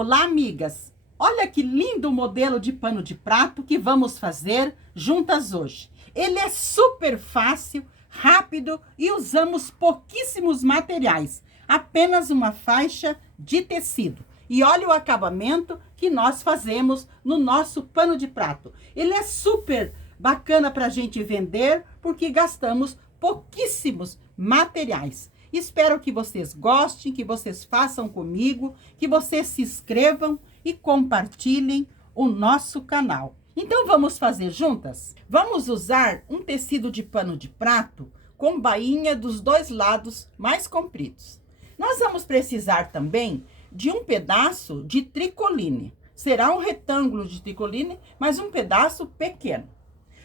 Olá, amigas! Olha que lindo modelo de pano de prato que vamos fazer juntas hoje. Ele é super fácil, rápido e usamos pouquíssimos materiais. Apenas uma faixa de tecido. E olha o acabamento que nós fazemos no nosso pano de prato. Ele é super bacana para a gente vender porque gastamos pouquíssimos materiais. Espero que vocês gostem, que vocês façam comigo, que vocês se inscrevam e compartilhem o nosso canal. Então, vamos fazer juntas? Vamos usar um tecido de pano de prato com bainha dos dois lados mais compridos. Nós vamos precisar também de um pedaço de tricoline. Será um retângulo de tricoline, mas um pedaço pequeno.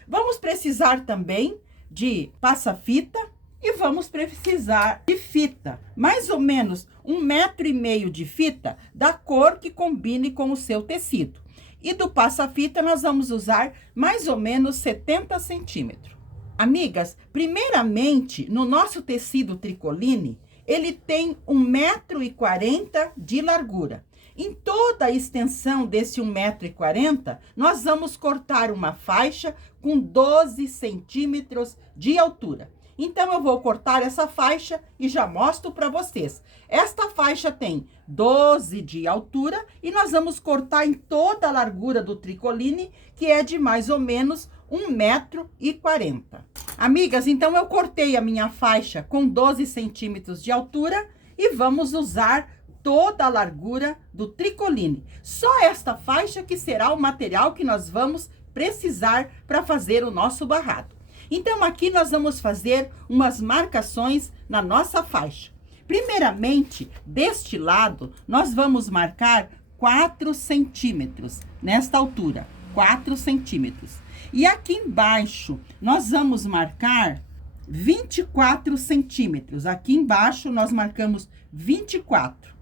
Vamos precisar também de passa-fita. E vamos precisar de fita, mais ou menos 1,5 m de fita da cor que combine com o seu tecido. E do passa-fita nós vamos usar mais ou menos 70 centímetros. Amigas, primeiramente, no nosso tecido tricoline, ele tem 1,40 m de largura. Em toda a extensão desse 1,40 m, nós vamos cortar uma faixa com 12 centímetros de altura. Então, eu vou cortar essa faixa e já mostro para vocês. Esta faixa tem 12 de altura e nós vamos cortar em toda a largura do tricoline, que é de mais ou menos 1,40 m. Amigas, então eu cortei a minha faixa com 12 centímetros de altura e vamos usar toda a largura do tricoline. Só esta faixa que será o material que nós vamos precisar para fazer o nosso barrado. Então, aqui nós vamos fazer umas marcações na nossa faixa. Primeiramente, deste lado, nós vamos marcar 4 centímetros, nesta altura, 4 centímetros. E aqui embaixo, nós vamos marcar 24 centímetros. Aqui embaixo, nós marcamos 24.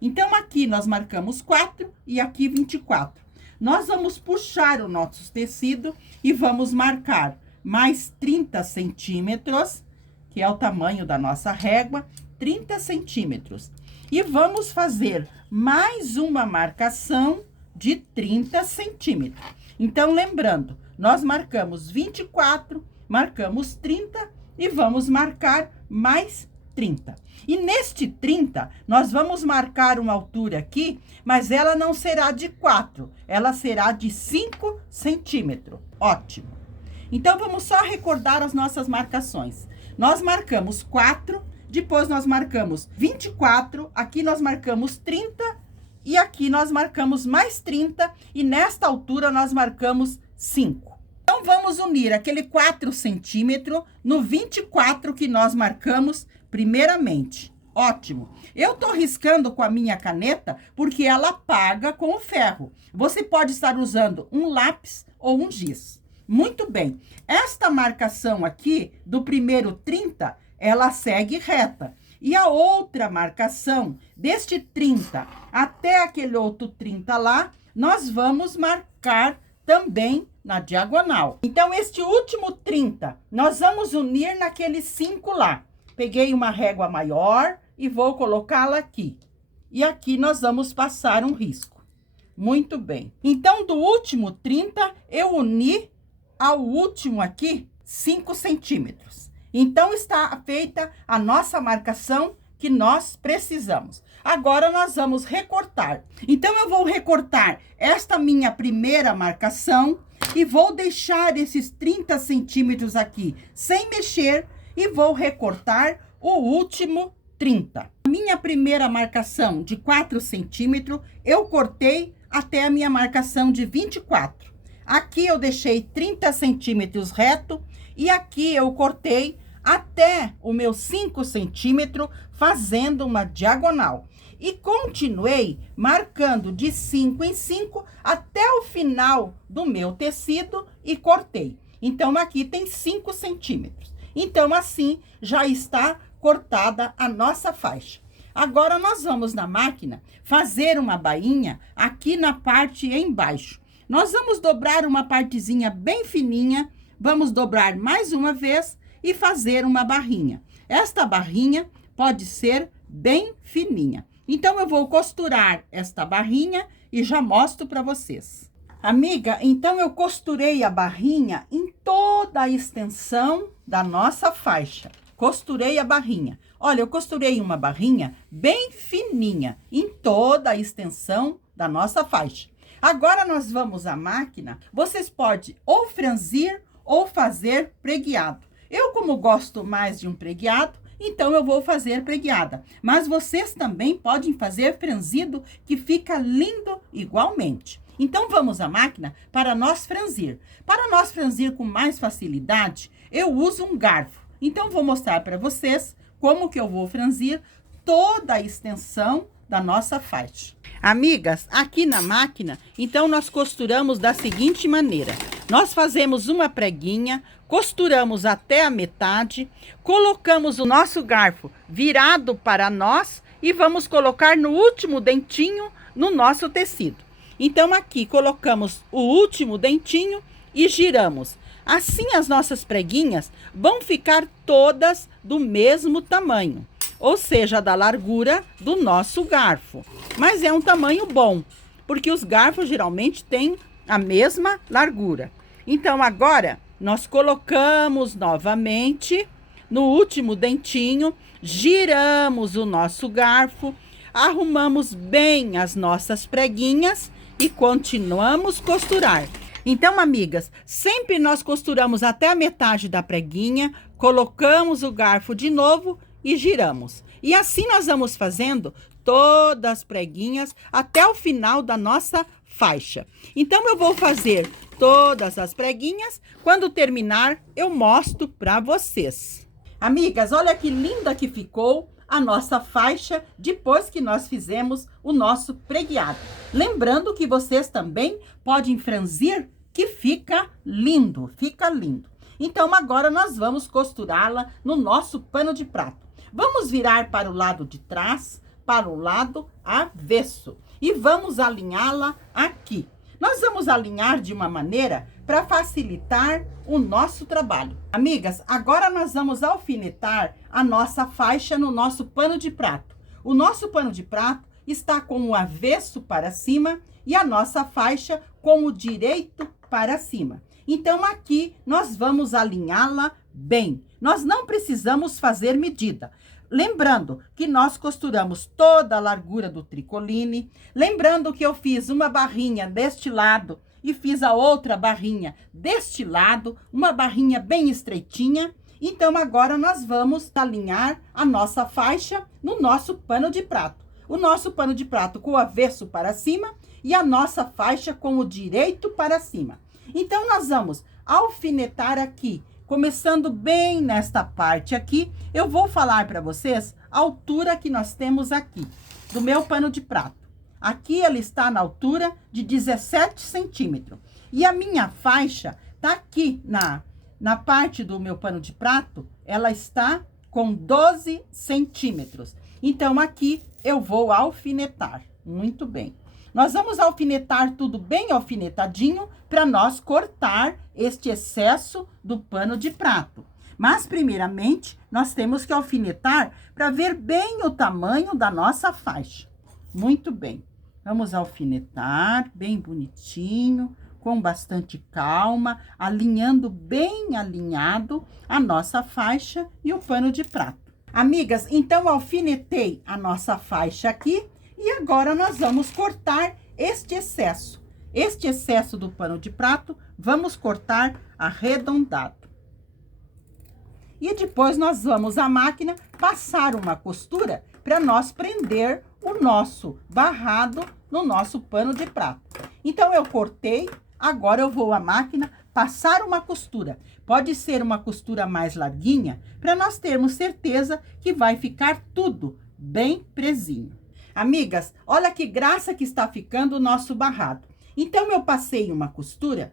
Então, aqui nós marcamos 4 e aqui 24. Nós vamos puxar o nosso tecido e vamos marcar mais 30 centímetros, que é o tamanho da nossa régua, 30 centímetros. E vamos fazer mais uma marcação de 30 centímetros. Então, lembrando, nós marcamos 24, marcamos 30 e vamos marcar mais 30. E neste 30, nós vamos marcar uma altura aqui, mas ela não será de 4, ela será de 5 centímetros. Ótimo. Então, vamos só recordar as nossas marcações. Nós marcamos 4, depois nós marcamos 24, aqui nós marcamos 30 e aqui nós marcamos mais 30 e nesta altura nós marcamos 5. Então, vamos unir aquele 4 centímetros no 24 que nós marcamos primeiramente. Ótimo. Eu tô riscando com a minha caneta porque ela apaga com o ferro. Você pode estar usando um lápis ou um giz. Muito bem, esta marcação aqui do primeiro 30, ela segue reta. E a outra marcação, deste 30 até aquele outro 30 lá, nós vamos marcar também na diagonal. Então, este último 30, nós vamos unir naquele 5 lá. Peguei uma régua maior e vou colocá-la aqui. E aqui nós vamos passar um risco. Muito bem. Então, do último 30, eu uni ao último aqui, 5 centímetros. Então, está feita a nossa marcação que nós precisamos. Agora, nós vamos recortar. Então, eu vou recortar esta minha primeira marcação e vou deixar esses 30 centímetros aqui sem mexer e vou recortar o último 30. A minha primeira marcação de 4 centímetros, eu cortei até a minha marcação de 24. Aqui eu deixei 30 centímetros reto e aqui eu cortei até o meu 5 centímetros fazendo uma diagonal. E continuei marcando de 5 em 5 até o final do meu tecido e cortei. Então, aqui tem 5 centímetros. Então, assim já está cortada a nossa faixa. Agora, nós vamos na máquina fazer uma bainha aqui na parte embaixo. Nós vamos dobrar uma partezinha bem fininha, vamos dobrar mais uma vez e fazer uma barrinha. Esta barrinha pode ser bem fininha. Então, eu vou costurar esta barrinha e já mostro para vocês. Amiga, então eu costurei a barrinha em toda a extensão da nossa faixa. Costurei a barrinha. Olha, eu costurei uma barrinha bem fininha em toda a extensão da nossa faixa. Agora, nós vamos à máquina. Vocês podem ou franzir ou fazer pregueado. Eu, como gosto mais de um pregueado, então eu vou fazer pregueada. Mas vocês também podem fazer franzido, que fica lindo igualmente. Então, vamos à máquina para nós franzir. Para nós franzir com mais facilidade, eu uso um garfo. Então, vou mostrar para vocês como que eu vou franzir toda a extensão da nossa faixa. Amigas, aqui na máquina, então nós costuramos da seguinte maneira. Nós fazemos uma preguinha, costuramos até a metade, colocamos o nosso garfo virado para nós e vamos colocar no último dentinho no nosso tecido. Então, aqui colocamos o último dentinho e giramos. Assim, as nossas preguinhas vão ficar todas do mesmo tamanho, ou seja, da largura do nosso garfo. Mas é um tamanho bom, porque os garfos geralmente têm a mesma largura. Então, agora, nós colocamos novamente no último dentinho, giramos o nosso garfo, arrumamos bem as nossas preguinhas e continuamos costurar. Então, amigas, sempre nós costuramos até a metade da preguinha, colocamos o garfo de novo e giramos. E assim nós vamos fazendo todas as preguinhas até o final da nossa faixa. Então, eu vou fazer todas as preguinhas. Quando terminar, eu mostro para vocês. Amigas, olha que linda que ficou a nossa faixa depois que nós fizemos o nosso pregueado. Lembrando que vocês também podem franzir, que fica lindo, fica lindo. Então, agora nós vamos costurá-la no nosso pano de prato. Vamos virar para o lado de trás, para o lado avesso. E vamos alinhá-la aqui. Nós vamos alinhar de uma maneira para facilitar o nosso trabalho. Amigas, agora nós vamos alfinetar a nossa faixa no nosso pano de prato. O nosso pano de prato está com o avesso para cima e a nossa faixa com o direito para cima. Então, aqui nós vamos alinhá-la bem. Nós não precisamos fazer medida. Lembrando que nós costuramos toda a largura do tricoline. Lembrando que eu fiz uma barrinha deste lado e fiz a outra barrinha deste lado, uma barrinha bem estreitinha. Então, agora nós vamos alinhar a nossa faixa no nosso pano de prato. O nosso pano de prato com o avesso para cima e a nossa faixa com o direito para cima. Então, nós vamos alfinetar aqui, começando bem nesta parte aqui. Eu vou falar para vocês a altura que nós temos aqui, do meu pano de prato. Aqui ela está na altura de 17 centímetros. E a minha faixa tá aqui na parte do meu pano de prato, ela está com 12 centímetros. Então, aqui eu vou alfinetar. Muito bem. Nós vamos alfinetar tudo bem alfinetadinho para nós cortar este excesso do pano de prato. Mas, primeiramente, nós temos que alfinetar para ver bem o tamanho da nossa faixa. Muito bem. Vamos alfinetar bem bonitinho, com bastante calma, alinhando bem alinhado a nossa faixa e o pano de prato. Amigas, então alfinetei a nossa faixa aqui e agora nós vamos cortar este excesso. Este excesso do pano de prato, vamos cortar arredondado. E depois nós vamos à máquina passar uma costura para nós prender o nosso barrado no nosso pano de prato. Então, eu cortei, agora eu vou à máquina passar uma costura. Pode ser uma costura mais larguinha, para nós termos certeza que vai ficar tudo bem presinho. Amigas, olha que graça que está ficando o nosso barrado. Então, eu passei uma costura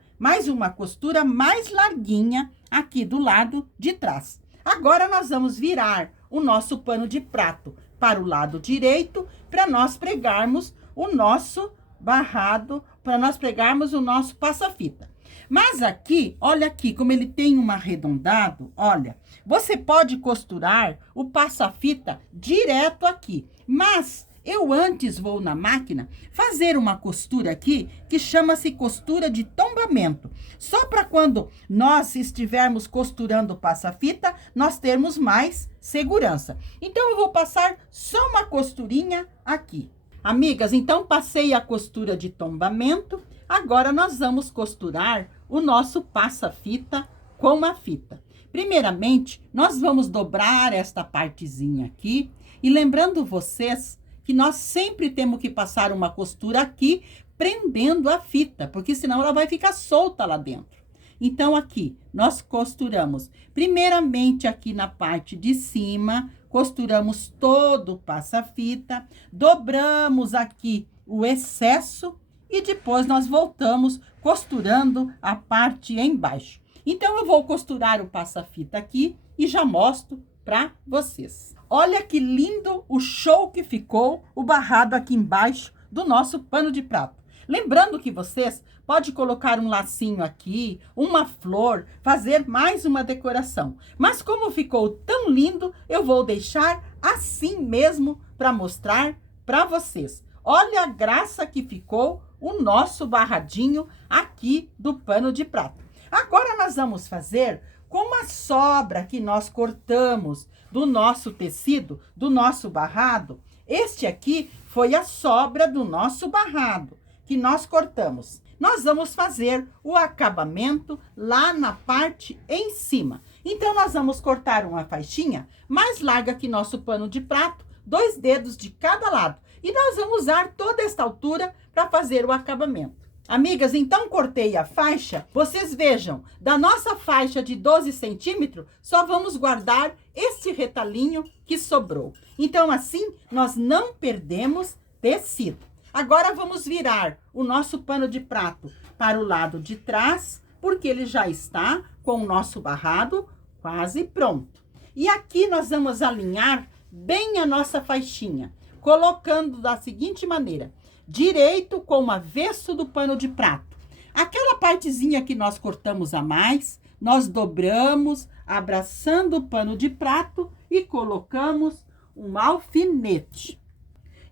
mais larguinha aqui do lado de trás. Agora, nós vamos virar o nosso pano de prato para o lado direito, para nós pregarmos o nosso barrado, para nós pregarmos o nosso passa-fita. Mas aqui, olha aqui, como ele tem um arredondado, olha, você pode costurar o passa-fita direto aqui, mas eu antes vou na máquina fazer uma costura aqui que chama-se costura de tombamento. Só para quando nós estivermos costurando o passa-fita, nós termos mais segurança. Então, eu vou passar só uma costurinha aqui. Amigas, então passei a costura de tombamento. Agora, nós vamos costurar o nosso passa-fita com a fita. Primeiramente, nós vamos dobrar esta partezinha aqui. E lembrando vocês que nós sempre temos que passar uma costura aqui, prendendo a fita, porque senão ela vai ficar solta lá dentro. Então, aqui, nós costuramos, primeiramente aqui na parte de cima, costuramos todo o passa-fita, dobramos aqui o excesso e depois nós voltamos costurando a parte embaixo. Então, eu vou costurar o passa-fita aqui e já mostro para vocês. Olha que lindo o show que ficou o barrado aqui embaixo do nosso pano de prato. Lembrando que vocês podem colocar um lacinho aqui, uma flor, fazer mais uma decoração. Mas como ficou tão lindo, eu vou deixar assim mesmo para mostrar para vocês. Olha a graça que ficou o nosso barradinho aqui do pano de prato. Agora nós vamos fazer com a sobra que nós cortamos do nosso tecido, do nosso barrado. Este aqui foi a sobra do nosso barrado que nós cortamos. Nós vamos fazer o acabamento lá na parte em cima. Então, nós vamos cortar uma faixinha mais larga que nosso pano de prato, 2 dedos de cada lado. E nós vamos usar toda esta altura para fazer o acabamento. Amigas, então cortei a faixa. Vocês vejam, da nossa faixa de 12 centímetros, só vamos guardar este retalhinho que sobrou. Então, assim, nós não perdemos tecido. Agora, vamos virar o nosso pano de prato para o lado de trás, porque ele já está com o nosso barrado quase pronto. E aqui nós vamos alinhar bem a nossa faixinha, colocando da seguinte maneira: direito com o avesso do pano de prato. Aquela partezinha que nós cortamos a mais, nós dobramos, abraçando o pano de prato e colocamos um alfinete.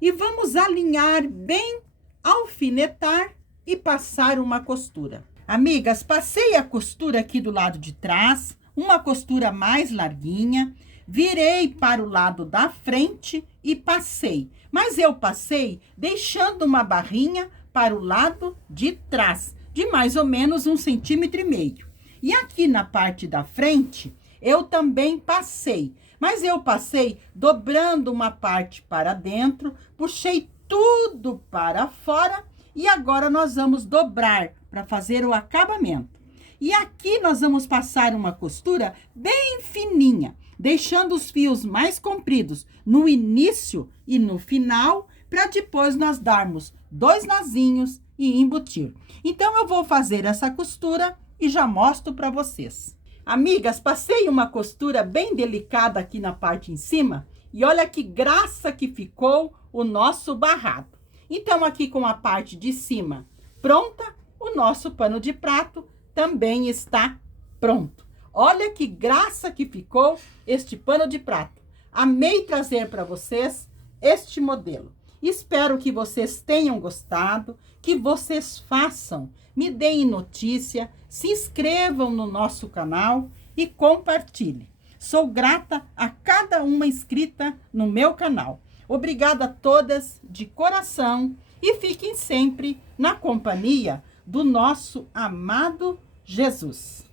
E vamos alinhar bem, alfinetar e passar uma costura. Amigas, passei a costura aqui do lado de trás, uma costura mais larguinha, virei para o lado da frente e passei. Mas eu passei deixando uma barrinha para o lado de trás, de mais ou menos 1,5 centímetros. E aqui na parte da frente, eu também passei. Mas eu passei dobrando uma parte para dentro, puxei tudo para fora e agora nós vamos dobrar para fazer o acabamento. E aqui nós vamos passar uma costura bem fininha, deixando os fios mais compridos no início e no final, para depois nós darmos 2 nozinhos e embutir. Então, eu vou fazer essa costura e já mostro para vocês. Amigas, passei uma costura bem delicada aqui na parte em cima e olha que graça que ficou o nosso barrado. Então, aqui com a parte de cima pronta, o nosso pano de prato também está pronto. Olha que graça que ficou este pano de prato. Amei trazer para vocês este modelo. Espero que vocês tenham gostado, que vocês façam, me deem notícia, se inscrevam no nosso canal e compartilhem. Sou grata a cada uma inscrita no meu canal. Obrigada a todas de coração e fiquem sempre na companhia do nosso amado Jesus.